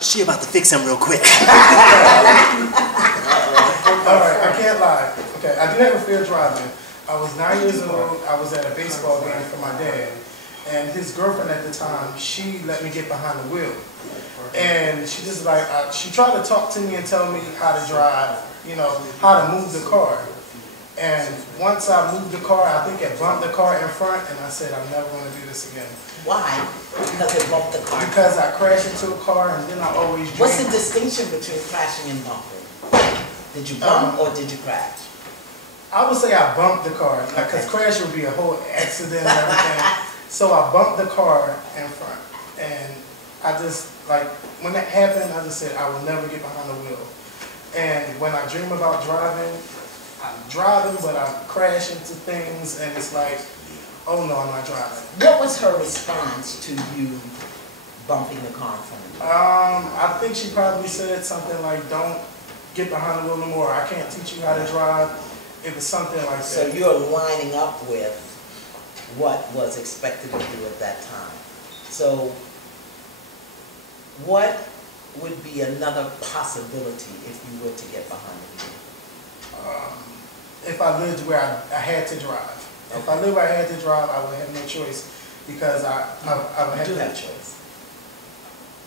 She about to fix him real quick. Alright, I can't lie. Okay, I do have a fear of driving. I was 9 years old. I was at a baseball game for my dad. And his girlfriend at the time, she let me get behind the wheel. And she just like, she tried to talk to me and tell me how to drive, you know, how to move the car. And once I moved the car, I think it bumped the car in front, and I said, I'm never going to do this again. Why? Because it bumped the car? Because I crashed into a car, and then I always dreamed. What's the distinction between crashing and bumping? Did you bump or did you crash? I would say I bumped the car, because crash would be a whole accident and everything. So I bumped the car in front, and I just, like, when that happened, I just said, I will never get behind the wheel. And when I dream about driving, I'm driving, but I crash into things, and it's like, oh no, I'm not driving. What was her response to you bumping the car in front of you? I think she probably said something like, don't get behind the wheel no more. I can't teach you how to drive. It was something like that. So you're lining up with what was expected of you at that time. So what would be another possibility if you were to get behind the wheel? If I lived where I had to drive. Okay. If I lived where I had to drive, I would have no choice, because I would have choice.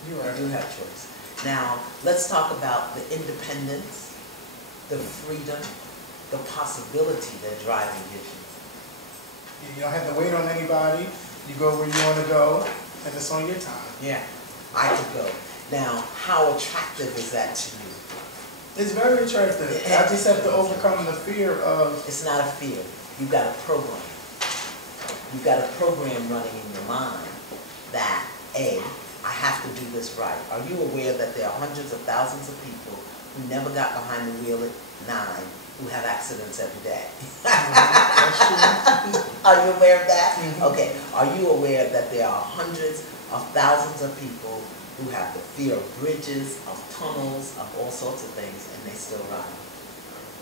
You're right. You do have choice. Now, let's talk about the independence, the freedom, the possibility that driving gives you. You don't have to wait on anybody. You go where you want to go, and it's on your time. Yeah, I could go. Now, how attractive is that to you? It's very attractive. I just have to overcome the fear of... It's not a fear. You've got a program. You've got a program running in your mind that, A, I have to do this right. Are you aware that there are hundreds of thousands of people who never got behind the wheel at 9 who have accidents every day? Are you aware of that? Mm-hmm. Okay. Are you aware that there are hundreds of thousands of people who have the fear of bridges, of tunnels, of all sorts of things, and they still run?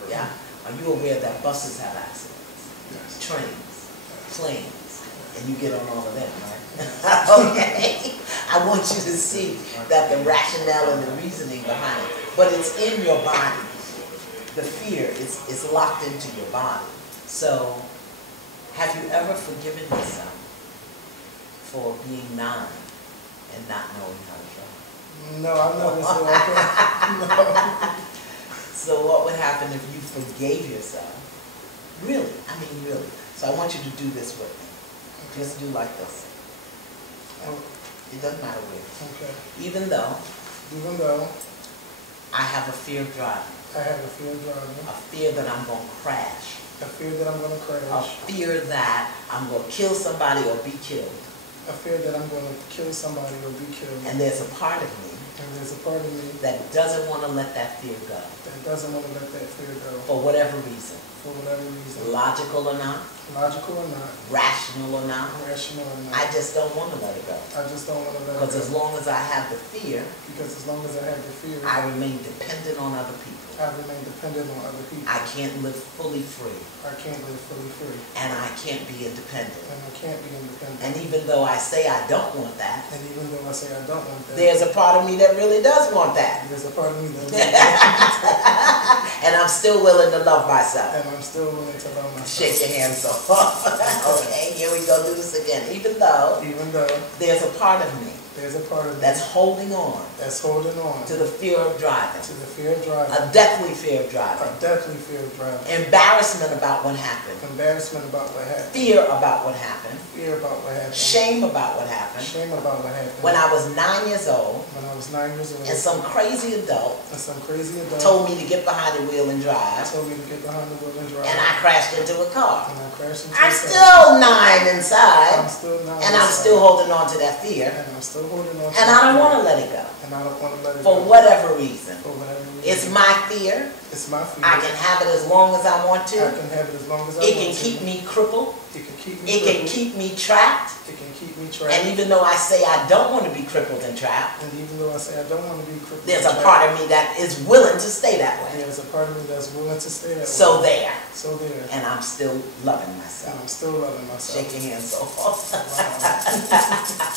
Yeah? Are you aware that buses have accidents? Yes. Trains, planes, and you get on all of them, right? Okay. I want you to see that the rationale and the reasoning behind it, but it's in your body. The fear is locked into your body. So, have you ever forgiven yourself for being 9 and not knowing how to drive? No, I've never said that. No. So what would happen if you forgave yourself? Really, I mean really. So I want you to do this with me. Just do like this. It doesn't matter where. Okay. Even though I have a fear of driving. I have a fear of driving. A fear that I'm going to crash. A fear that I'm going to crash. A fear that I'm going to kill somebody or be killed. A fear that I'm going to kill somebody or be killed. And there's a part of me that doesn't want to let that fear go. That doesn't want to let that fear go. For whatever reason. For whatever reason. Logical or not. Logical or not. Rational or not. Rational or not. I just don't want to let it go. I just don't want to let it go. Because as long as I have the fear. Because as long as I have the fear. I remain dependent on other people. I remain dependent on other people. I can't live fully free. I can't live fully free. And I can't be independent. And I can't be independent. And even though I say I don't want that. And even though I say I don't want that. There's a part of me that really does want that. There's a part of me that really does want that. And I'm still willing to love myself. And I'm still willing to love myself. Shake your hands off. Okay, here we go, do this again. Even though there's a part of me. There's a part of me that's holding on. That's holding on. To the fear of driving. To the fear of driving. A deathly fear of driving. A deathly fear of driving. Embarrassment about what happened. Embarrassment about what happened. Fear about what happened. Fear about what happened. Shame about what happened. Shame about what happened. When I was 9 years old. When I was 9 years old. And some crazy adult. And some crazy adult. Told me to get behind behind the wheel and drive. told me to get behind the wheel and drive. And I crashed into a car. And I crashed into I'm a car. still 9 inside. I'm still 9 And I'm still holding on to that fear. And I'm still holding on to And I don't want to let it go. And I don't want to let it For go. whatever reason. For whatever reason. It's my fear. It's my fear. I can have it as long as I want to. I can have it as long as I It want can to. keep me crippled. It can keep me It can crippled. keep me trapped. It can keep me trapped. And even though I say I don't want to be crippled and trapped, And even though I say I don't want to be crippled, there's and a trapped, part of me that is willing to stay that way. there's a part of me that's willing to stay that So way. there. So there. And I'm still loving And myself. I'm still loving myself. Shake your hands so hard. Wow.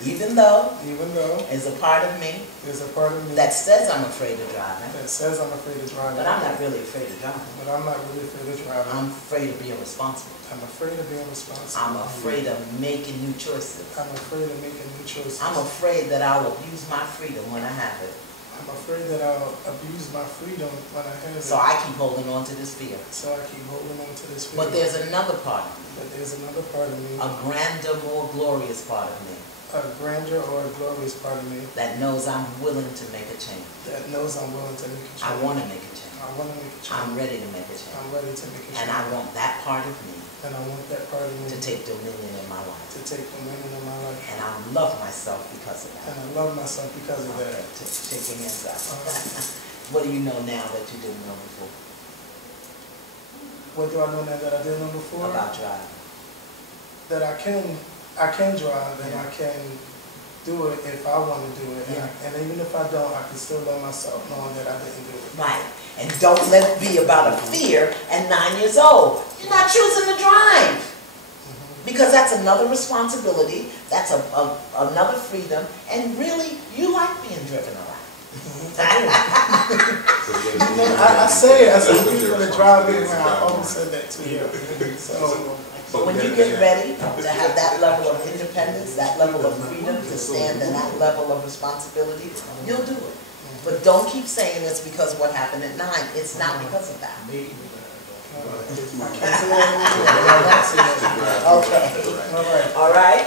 Even though Even though there's a part of me there's a part of me that says I'm afraid of driving, that says I'm afraid of driving, but I'm not really afraid of driving. but I'm not really afraid of driving. I'm afraid of being responsible. I'm afraid of being responsible. I'm afraid of making new choices. I'm afraid of making new choices. I'm afraid that I'll abuse my freedom when I have it. I'm afraid that I'll abuse my freedom when I have it. So I keep holding on to this fear. So I keep holding on to this fear. But there's another part of me, But there's another part of me, a grander, more glorious part of me, a grandeur or a glorious part of me, that knows I'm willing to make a change. that knows I'm willing to make a change. I want to make a change. I want to make a change. I'm ready to make a change. I'm ready to make a change. And I want that part of me And I want that part of me to take dominion in my life. to take dominion in my life. And I love myself because of And that. I love myself because of that. Okay, shake your hands up. Uh-huh. What do you know now that you didn't know before What do I know now that I didn't know before? about driving? That I can drive and I can do it if I want to do it. Yeah. And even if I don't, I can still love myself knowing that I didn't do it. Right. And don't let it be about a fear at 9 years old. You're not choosing to drive. Because that's another responsibility, that's another freedom, and really, you like being driven around. I say people that drive me around, I always said that to you. So, But when you get ready to have that level of independence, that level of freedom, to stand in that level of responsibility, you'll do it. But don't keep saying it's because what happened at 9. It's not because of that. I can't say that anymore. Okay. All right. All right?